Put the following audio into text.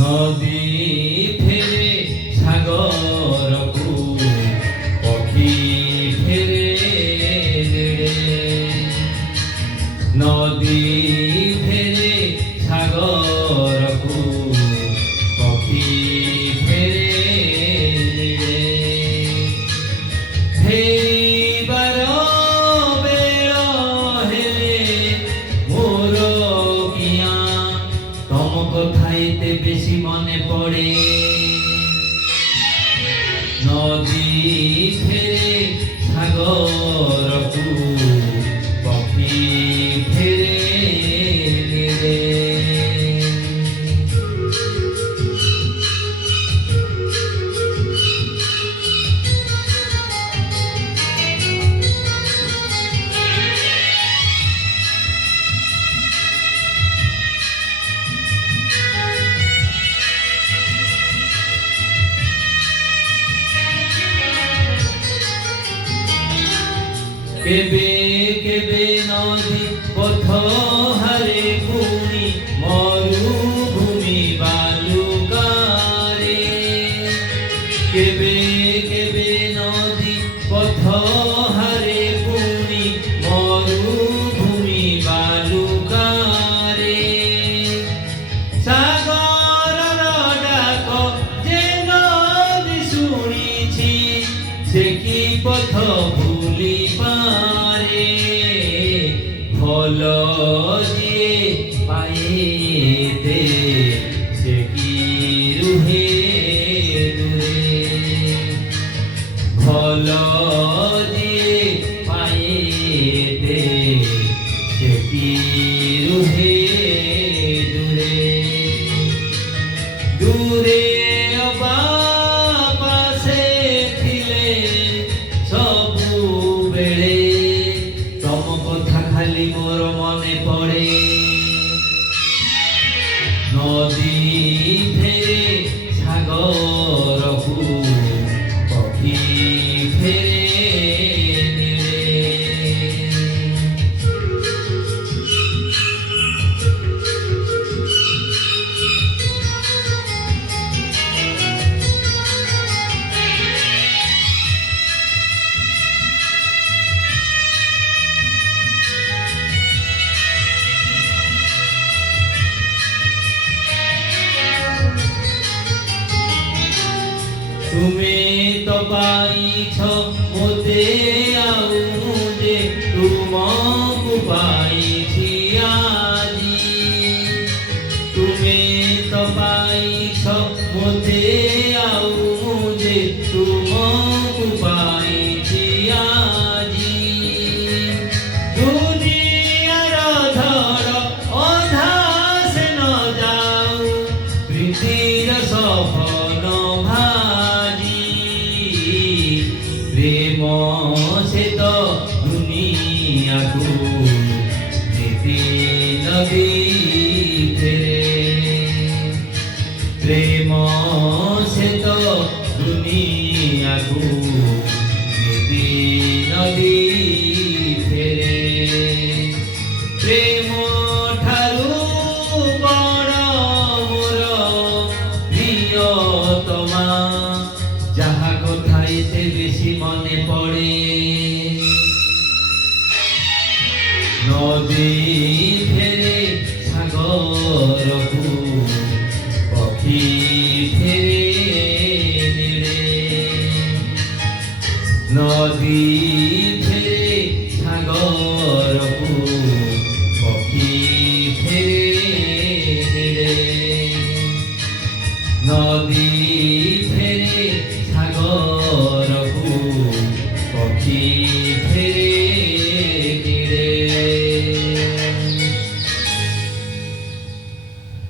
নদী ফেরে সাগরকু পক্ষী ফেরে নেড়ে নদী ফেরে সাগরকু পক্ষী ফেরে নেড়ে ফেরিবার বেଳ হেলে মোর কিয়া তম কথাইতে বেশি মনে পড়ে নদী ফেরে সাগরকু পক্ষী ফেরে নেড়ে কেবে কেবে নদী পথ হারে পুনি মরুভূমি বালুকারে কেবে কেবে নদী পথ হারে পুনি মরুভূমি বালুকারে সাগরর ডাক যে নদী শুনিছি সে কি পথ ভুলি পারে ফল দিয়ে পাইতে সে কি রুহে দূরে ফল দিয়ে পাইতে সে কি রুহে দূরে দূরে অবা পাশে ଥିଲେ ସବୁବେଳେ ତମ କଥା ଖାଲି ମୋର ମନେ ପଡ଼େ ନଦୀ ଫେରେ ସାଗରକୁ ପକ୍ଷୀ ଫେରେ ନେড়ে তুমি তো পাইছ মোতে আউ যে তুমকু পাইছি আজি তুমি তো পাইছ মোতে আউ যে তুমকু পাইছি আজি দুনিয়ার ধর অধা সে ন যাও প্রীতির সফল প্রেম সে তো দুনিয়াকু নীতি নদী ফেরে প্রেম সে তো দুনিয়াকু নীতি নদী ফেরে প্রেম ঠারু বড় মোর প্রিয়তমা যাহা কথাইতে বেশি মনে পড়ে নদী ফেরে সাগরকু পক্ষী ফেরে নেড়ে নদী ফেরে সাগরকু পক্ষী ফেরে নেড়ে নদী